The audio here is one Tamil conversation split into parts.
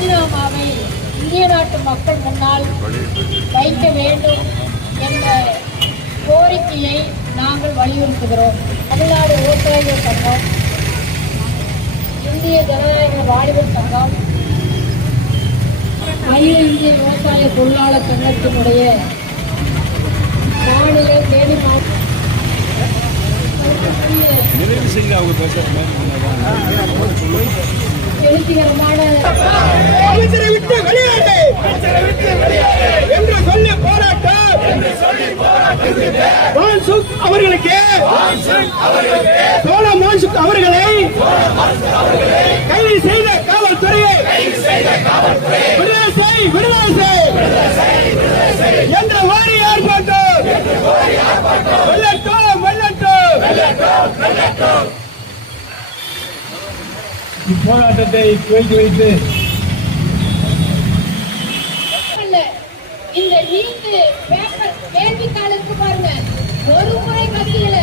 ராஜினாமாவை இந்திய நாட்டு மக்கள் முன்னால் வைக்க வேண்டும் என்ற கோரிக்கையை நாங்கள் வலியுறுத்துகிறோம். தமிழ்நாடு விவசாயிகள் சங்கம், இந்திய ஜனநாயக வாலிபர் சங்கம், அகில இந்திய விவசாய தொழிலாளர் சங்கத்தினுடைய மாநில தேனி எழுச்சிகரமான அமைச்சரை விட்டு வெளியேறு என்று சொல்லி போராட்டம் மான்சுக் அவர்களுக்கு சோழ மான்சுக் அவர்களை கைது செய்த காவல்துறையை விடுதலை செய் என்ற வாரி ஆர்ப்பாட்டம் வெள்ளட்டும் இப்போராட்டத்தை துவக்கி வைத்து இந்த நீட்டு பேப்பர் கேள்வித்தாளுக்கு பாருங்க, ஒரு முறை கட்சியில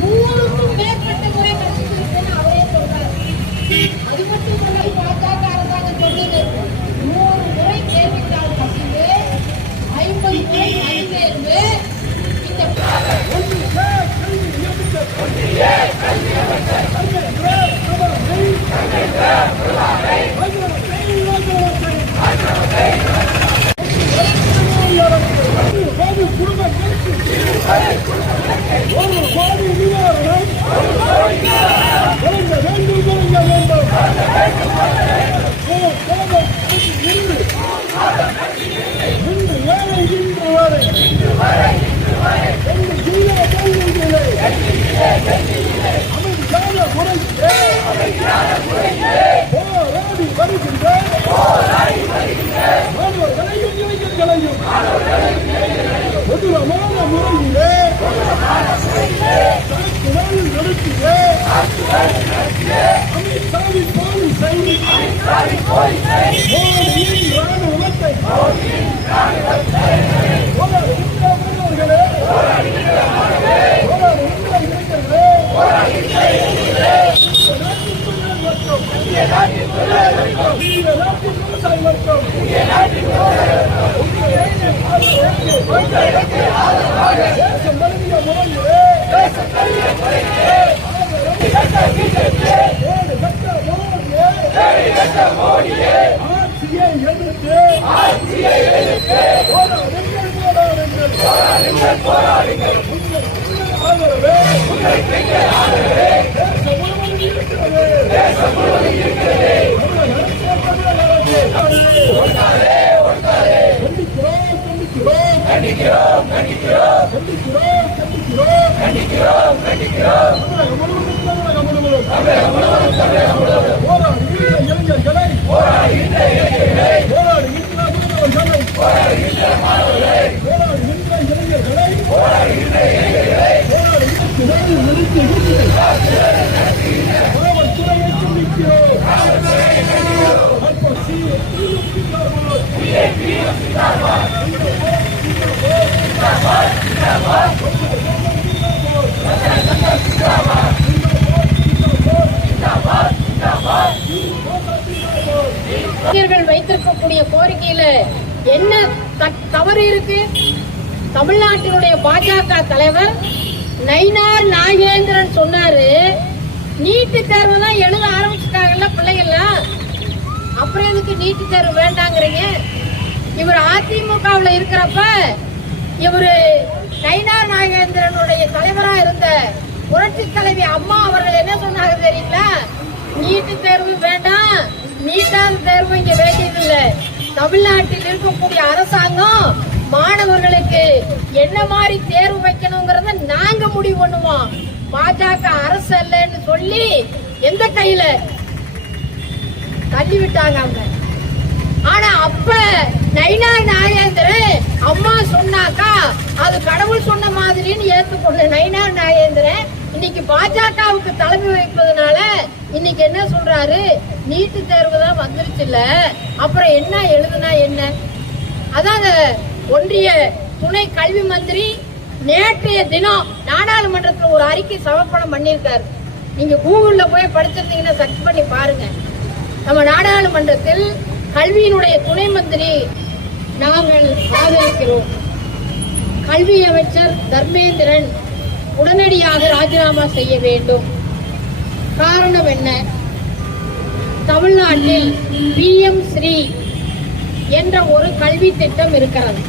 100க்கும் மேற்பட்ட முறை கட்சிகளுக்கு அவரே சொல்றாரு. அது மட்டும் சொல்ல பாஜக அரசாங்கம் சொன்னது 100 முறை கேள்வித்தாள் கட்சியில 50 முறை மதிப்பேர்வு வைத்திருக்கக்கூடிய கோரிக்கையில என்ன தவறு இருக்கு? தமிழ்நாட்டினுடைய பாஜக தலைவர் நயினார் நாகேந்திரன் சொன்னாரு, நீட்டு தேர்வு தான் எழுத ஆரம்பிச்சுட்டாங்கல்ல பிள்ளைகள்லாம், அப்புறம் எதுக்கு நீட்டு தேர்வு வேண்டாங்கிறீங்க? இவர் அதிமுகவில் இருக்கிறப்ப இவரு நயினார் நாகேந்திரனுடைய தலைவரா இருந்த புரட்சி தலைவி அம்மா அவர்கள் என்ன சொன்னாங்க தெரியுங்களா? நீட்டு தேர்வு வேண்டாம், நீட்டான தேர்வு இங்க வேண்டியதில்லை. தமிழ்நாட்டில் இருக்கக்கூடிய அரசாங்கம் மாணவர்களுக்கு என்ன மாதிரி தேர்வு வைக்கணுங்கிறத நாங்க முடிவு பண்ணுவோம், பாஜக அரசு அல்லன்னு சொல்லி எந்த கையில தள்ளி விட்டாங்க அவங்க. ஆனா அப்ப நயினார் நாகேந்திரன் அம்மா சொன்னாக்கா அது கடவுள் சொன்ன மாதிரின்னு ஏத்துக்கொண்ட நயினார் நாகேந்திரன் இன்னைக்கு பாஜகவுக்கு தலைமை வைப்பதனால இன்னைக்கு என்ன சொல்றாரு? நீட்டு தேர்வு தான் வந்துருச்சு இல்ல, அப்புறம் என்ன எழுதுனா என்ன? அதாங்க ஒன்றிய துணை கல்வி மந்திரி நேற்றைய தினம் நாடாளுமன்றத்தில் ஒரு அறிக்கை சமர்ப்பணம் பண்ணியிருக்காரு. நீங்க கூகுள்ல போய் படிச்சிருந்தீங்கன்னா சர்ச் பண்ணி பாருங்க. நம்ம நாடாளுமன்றத்தில் கல்வியினுடைய துணை மந்திரி நாங்கள் ஆதரிக்கிறோம். கல்வி அமைச்சர் தர்மேந்திரன் உடனடியாக ராஜினாமா செய்ய வேண்டும். காரணம் என்ன? தமிழ்நாட்டில் PM ஸ்ரீ என்ற ஒரு கல்வி திட்டம் இருக்கிறது.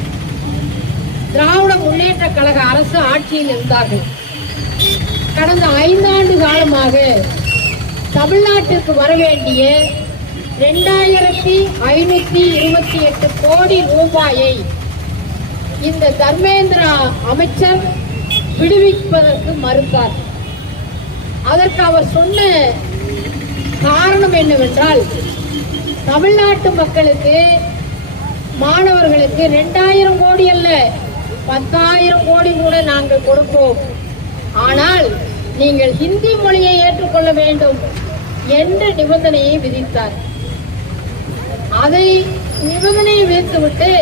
திராவிட முன்னேற்ற கழக அரசு ஆட்சியில் இருந்தார்கள். கடந்த 5 ஆண்டு காலமாக தமிழ்நாட்டிற்கு வர வேண்டிய 2528 கோடி ரூபாயை இந்த தர்மேந்திரா அமைச்சர் விடுவிப்பதற்கு மறுத்தார். அதற்கு அவர் சொன்ன காரணம் என்னவென்றால், தமிழ்நாட்டு மக்களுக்கு மாணவர்களுக்கு 2000 கோடி அல்ல 10,000 கோடி கூட நாங்கள் கொடுப்போம், ஆனால் நீங்கள் ஹிந்தி மொழியை ஏற்றுக்கொள்ள வேண்டும் என்ற நிபந்தனையை விதித்தார். அதை நிபந்தனையை விதித்துவிட்டு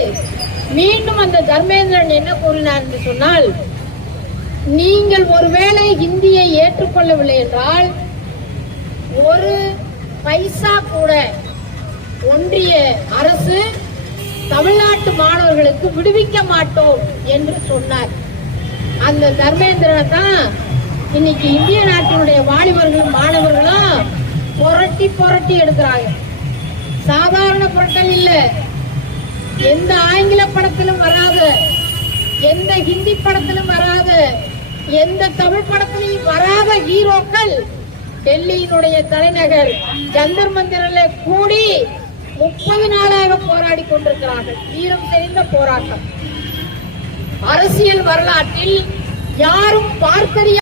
மீண்டும் அந்த தர்மேந்திரன் என்ன கூறினார் என்று சொன்னால், நீங்கள் ஒருவேளை ஹிந்தியை ஏற்றுக்கொள்ளவில்லை என்றால் ஒரு பைசா கூட ஒன்றிய அரசு தமிழ்நாட்டு மாணவர்களுக்கு விடுவிக்க மாட்டோம் என்று சொன்னார். அந்த தர்மேந்திரன் தான் இன்னைக்கு இந்திய நாட்டினுடைய வாலிபர்களும் மாணவர்களும் புரட்டி எடுக்கிறாங்க. சாதாரண புரட்டல் இல்ல, எந்த ஆங்கில படத்திலும் வராத, எந்த ஹிந்தி படத்திலும் வராத, எந்த தமிழ் படத்திலும் வராத ஹீரோக்கள் டெல்லியினுடைய தலைநகர் ஜந்தர் மந்திரில் கூடி 30 நாளாக போராடி கொண்டிருக்கிறார்கள். வீரம் செறிந்த போராட்டம். அரசியல் வரலாற்றில் யாரும் பார்த்தறிய